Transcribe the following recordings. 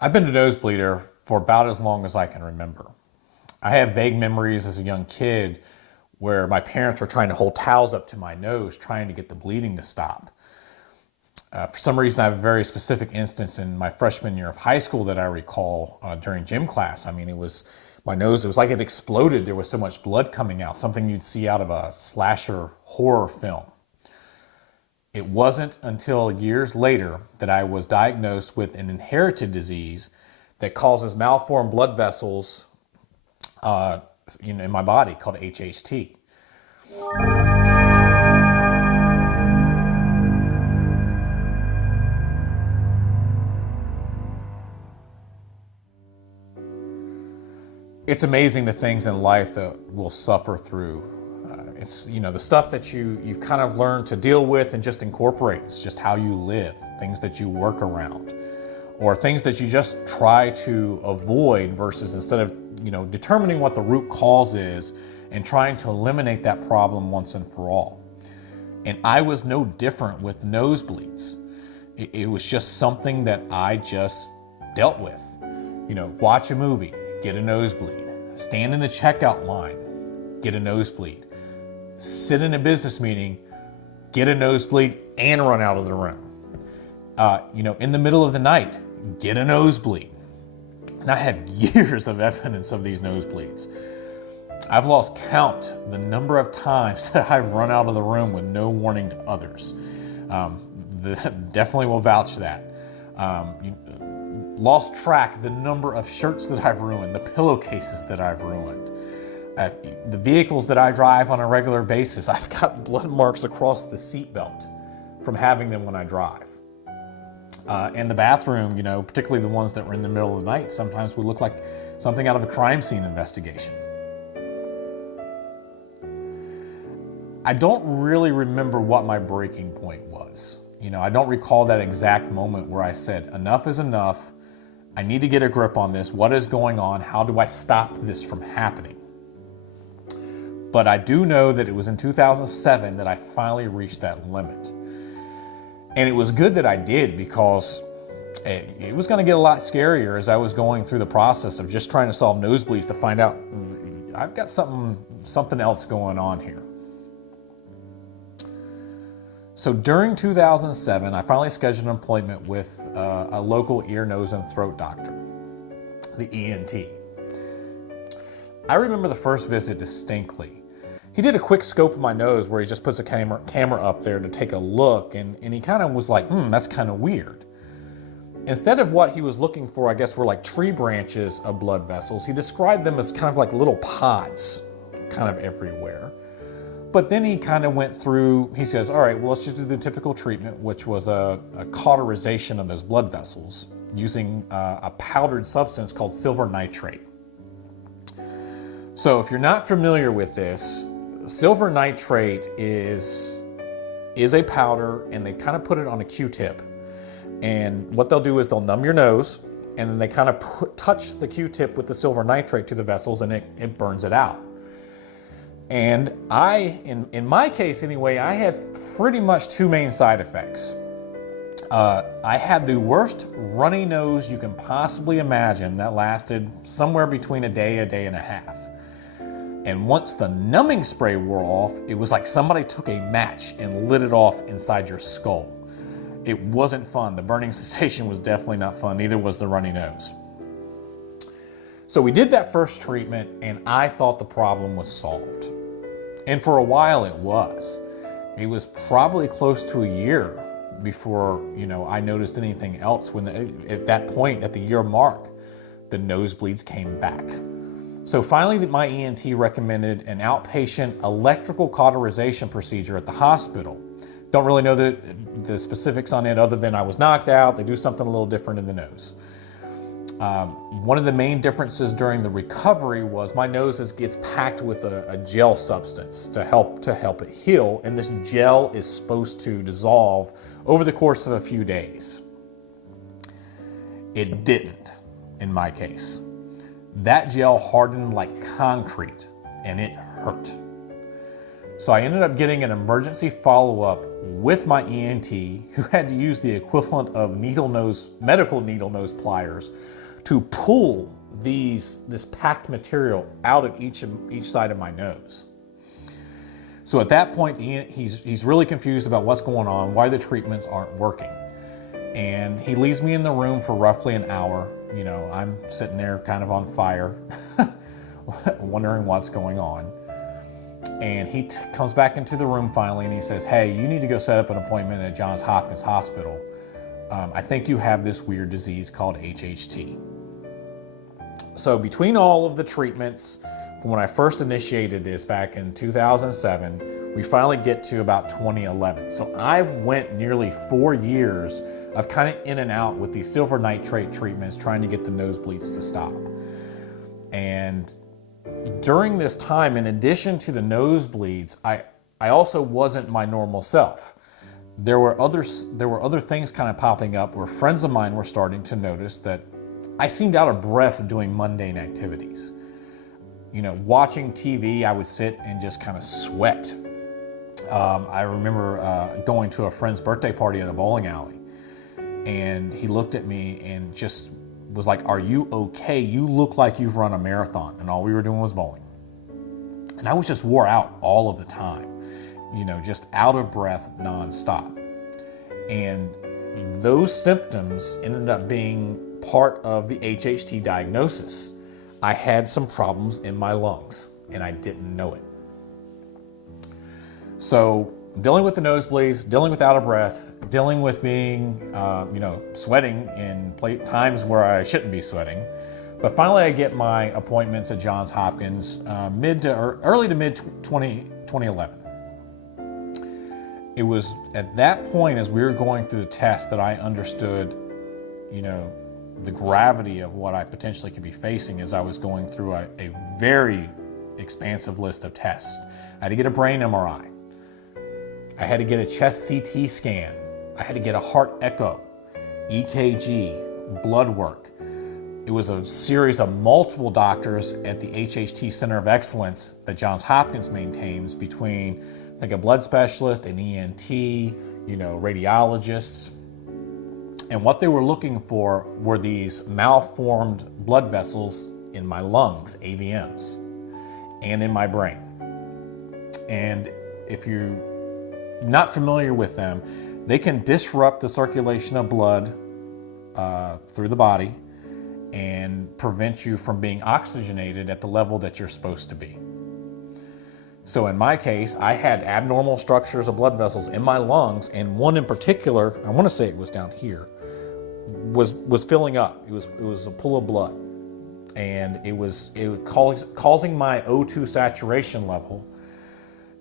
I've been a nosebleeder for about as long as I can remember. I have vague memories as a young kid where my parents were trying to hold towels up to my nose, trying to get the bleeding to stop. For some reason, I have a very specific instance in my freshman year of high school that I recall during gym class. I mean, my nose, it was like it exploded. There was so much blood coming out, something you'd see out of a slasher horror film. It wasn't until years later that I was diagnosed with an inherited disease that causes malformed blood vessels in my body called HHT. It's amazing the things in life that we'll suffer through. It's the stuff that you've kind of learned to deal with and just incorporate. It's just how you live, things that you work around, or things that you just try to avoid versus instead of determining what the root cause is and trying to eliminate that problem once and for all. And I was no different with nosebleeds. It was just something that I just dealt with. Watch a movie, get a nosebleed. Stand in the checkout line, get a nosebleed. Sit in a business meeting, get a nosebleed, and run out of the room. In the middle of the night, get a nosebleed. And I have years of evidence of these nosebleeds. I've lost count the number of times that I've run out of the room with no warning to others. Definitely will vouch that. Lost track the number of shirts that I've ruined, the pillowcases that I've ruined. The vehicles that I drive on a regular basis, I've got blood marks across the seatbelt from having them when I drive. And the bathroom, particularly the ones that were in the middle of the night, sometimes would look like something out of a crime scene investigation. I don't really remember what my breaking point was. I don't recall that exact moment where I said, enough is enough. I need to get a grip on this. What is going on? How do I stop this from happening? But I do know that it was in 2007 that I finally reached that limit. And it was good that I did, because it was going to get a lot scarier as I was going through the process of just trying to solve nosebleeds to find out I've got something else going on here. So during 2007, I finally scheduled an appointment with a local ear, nose, and throat doctor, the ENT. I remember the first visit distinctly. He did a quick scope of my nose where he just puts a camera up there to take a look, and he kind of was like, that's kind of weird. Instead of what he was looking for, I guess, were like tree branches of blood vessels, he described them as kind of like little pods kind of everywhere. But then he kind of went through, he says, all right, well, let's just do the typical treatment, which was a cauterization of those blood vessels using a powdered substance called silver nitrate. So if you're not familiar with this, silver nitrate is a powder, and they kind of put it on a Q-tip. And what they'll do is they'll numb your nose, and then they kind of touch the Q-tip with the silver nitrate to the vessels, and it burns it out. And in my case anyway, I had pretty much two main side effects. I had the worst runny nose you can possibly imagine that lasted somewhere between a day and a half. And once the numbing spray wore off, it was like somebody took a match and lit it off inside your skull. It wasn't fun. The burning sensation was definitely not fun. Neither was the runny nose. So we did that first treatment, and I thought the problem was solved. And for a while it was. It was probably close to a year before, I noticed anything else at that point, at the year mark, the nosebleeds came back. So finally, my ENT recommended an outpatient electrical cauterization procedure at the hospital. Don't really know the specifics on it other than I was knocked out. They do something a little different in the nose. One of the main differences during the recovery was my nose gets packed with a gel substance to help it heal, and this gel is supposed to dissolve over the course of a few days. It didn't in my case. That gel hardened like concrete, and it hurt. So I ended up getting an emergency follow-up with my ENT, who had to use the equivalent of medical needle nose pliers to pull this packed material out of each side of my nose. So at that point, he's really confused about what's going on, why the treatments aren't working. And he leaves me in the room for roughly an hour. You know, I'm sitting there kind of on fire, wondering what's going on. And he comes back into the room finally and he says, "Hey, you need to go set up an appointment at Johns Hopkins Hospital. I think you have this weird disease called HHT." So between all of the treatments from when I first initiated this back in 2007, we finally get to about 2011. So I've went nearly 4 years of kind of in and out with these silver nitrate treatments, trying to get the nosebleeds to stop. And during this time, in addition to the nosebleeds, I also wasn't my normal self. There were other things kind of popping up where friends of mine were starting to notice that I seemed out of breath doing mundane activities. You know, watching TV, I would sit and just kind of sweat. I remember going to a friend's birthday party at a bowling alley, and he looked at me and just was like, "Are you okay? You look like you've run a marathon." And all we were doing was bowling. And I was just wore out all of the time, you know, just out of breath nonstop. And those symptoms ended up being part of the HHT diagnosis. I had some problems in my lungs and I didn't know it. So dealing with the nosebleeds, dealing with out of breath, dealing with being, sweating in times where I shouldn't be sweating. But finally I get my appointments at Johns Hopkins early to mid 2011. It was at that point, as we were going through the test, that I understood, you know, the gravity of what I potentially could be facing as I was going through a very expansive list of tests. I had to get a brain MRI. I had to get a chest CT scan. I had to get a heart echo, EKG, blood work. It was a series of multiple doctors at the HHT Center of Excellence that Johns Hopkins maintains between, I think, a blood specialist, an ENT, radiologists. And what they were looking for were these malformed blood vessels in my lungs, AVMs, and in my brain. And if you're not familiar with them, they can disrupt the circulation of blood through the body and prevent you from being oxygenated at the level that you're supposed to be. So in my case, I had abnormal structures of blood vessels in my lungs, and one in particular, I want to say it was down here, was filling up. It was a pool of blood, and it was causing my O2 saturation level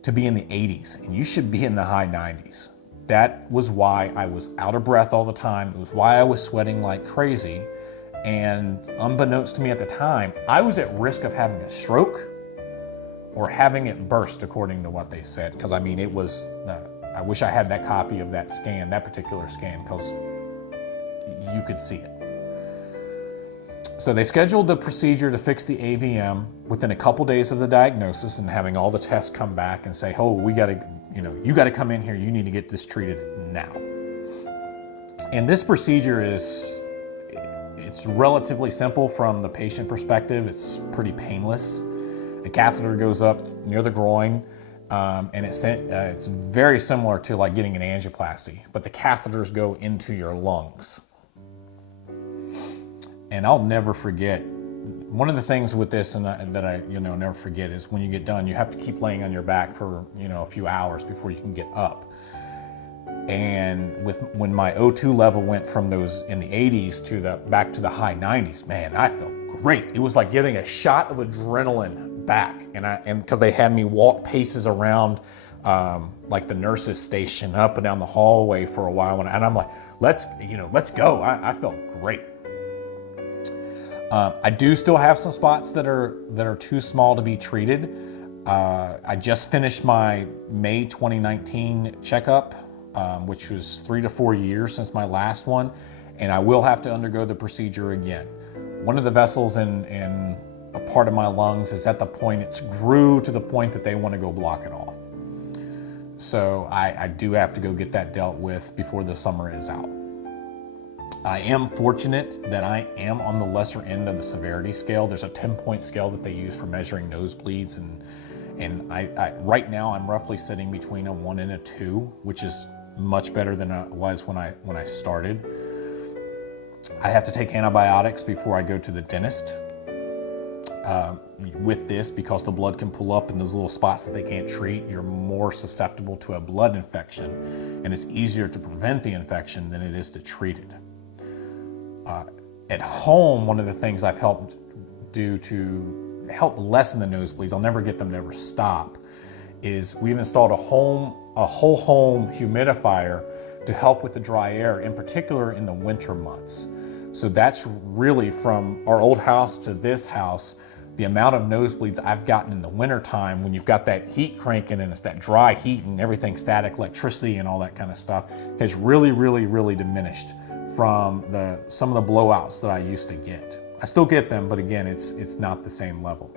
to be in the 80s, and you should be in the high 90s. That was why I was out of breath all the time. It was why I was sweating like crazy, and unbeknownst to me at the time, I was at risk of having a stroke or having it burst, according to what they said. Because I mean, I wish I had that copy of that particular scan, because you could see it. So they scheduled the procedure to fix the AVM within a couple days of the diagnosis, and having all the tests come back and say, "Oh, you got to come in here. You need to get this treated now." And this procedure it's relatively simple from the patient perspective. It's pretty painless. A catheter goes up near the groin, and it's very similar to like getting an angioplasty, but the catheters go into your lungs. And I'll never forget, one of the things with this that I never forget is when you get done, you have to keep laying on your back for a few hours before you can get up. And when my O2 level went from those in the 80s back to the high 90s, man, I felt great. It was like getting a shot of adrenaline back, and because they had me walk paces around like the nurses station up and down the hallway for a while, and I'm like, let's go. I felt great. I do still have some spots that are too small to be treated. I just finished my May 2019 checkup, which was 3 to 4 years since my last one, and I will have to undergo the procedure again. One of the vessels in a part of my lungs is at the point, it's grew to the point that they want to go block it off. So I do have to go get that dealt with before the summer is out. I am fortunate that I am on the lesser end of the severity scale. There's a 10-point scale that they use for measuring nosebleeds, and I right now I'm roughly sitting between a 1 and a 2, which is much better than I was when I started. I have to take antibiotics before I go to the dentist. With this, because the blood can pull up in those little spots that they can't treat, you're more susceptible to a blood infection, and it's easier to prevent the infection than it is to treat it. At home, one of the things I've helped do to help lessen the nosebleeds, I'll never get them to ever stop, is we've installed a whole home humidifier to help with the dry air, in particular in the winter months. So that's really, from our old house to this house, the amount of nosebleeds I've gotten in the winter time when you've got that heat cranking and it's that dry heat and everything, static electricity and all that kind of stuff, has really, really, really diminished from some of the blowouts that I used to get. I still get them, but again, it's not the same level.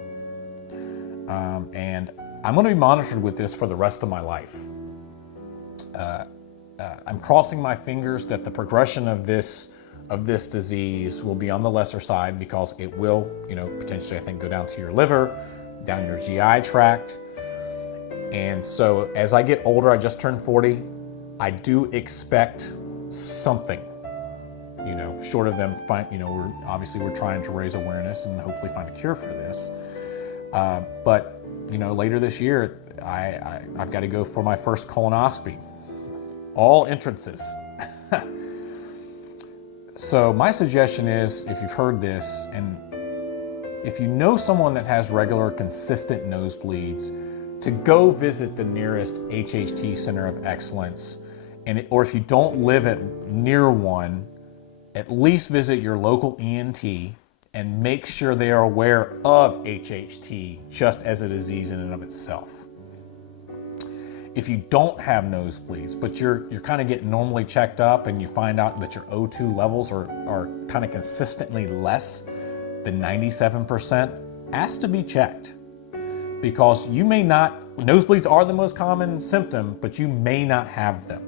And I'm going to be monitored with this for the rest of my life. I'm crossing my fingers that the progression of this disease will be on the lesser side, because it will, potentially, I think, go down to your liver, down your GI tract. And so as I get older, I just turned 40, I do expect something, short of them we're trying to raise awareness and hopefully find a cure for this. But later this year, I've got to go for my first colonoscopy. All entrances. So my suggestion is, if you've heard this, and if you know someone that has regular, consistent nosebleeds, to go visit the nearest HHT Center of Excellence, or if you don't live near one, at least visit your local ENT and make sure they are aware of HHT just as a disease in and of itself. If you don't have nosebleeds, but you're kind of getting normally checked up and you find out that your O2 levels are kind of consistently less than 97%, ask to be checked. Because you may not, nosebleeds are the most common symptom, but you may not have them.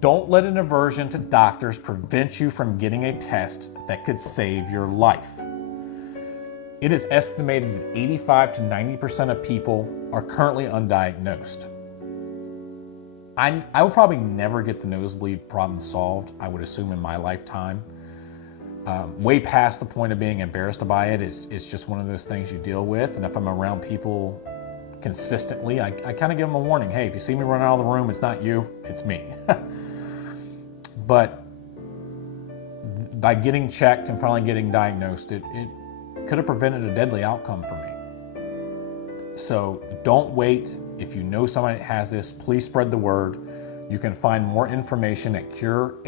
Don't let an aversion to doctors prevent you from getting a test that could save your life. It is estimated that 85 to 90% of people are currently undiagnosed. I will probably never get the nosebleed problem solved, I would assume, in my lifetime. Way past the point of being embarrassed by it is just one of those things you deal with. And if I'm around people consistently, I kind of give them a warning. Hey, if you see me run out of the room, it's not you, it's me. But by getting checked and finally getting diagnosed, it could have prevented a deadly outcome for me. So don't wait. If you know somebody that has this, please spread the word. You can find more information at curehht.org.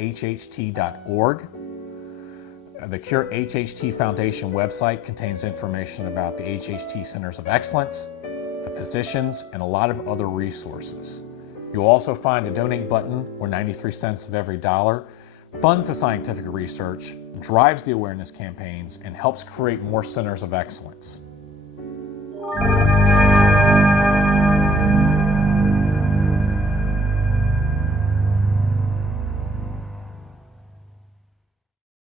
The Cure HHT Foundation website contains information about the HHT Centers of Excellence, the physicians, and a lot of other resources. You'll also find a donate button where 93 cents of every dollar funds the scientific research, drives the awareness campaigns, and helps create more centers of excellence.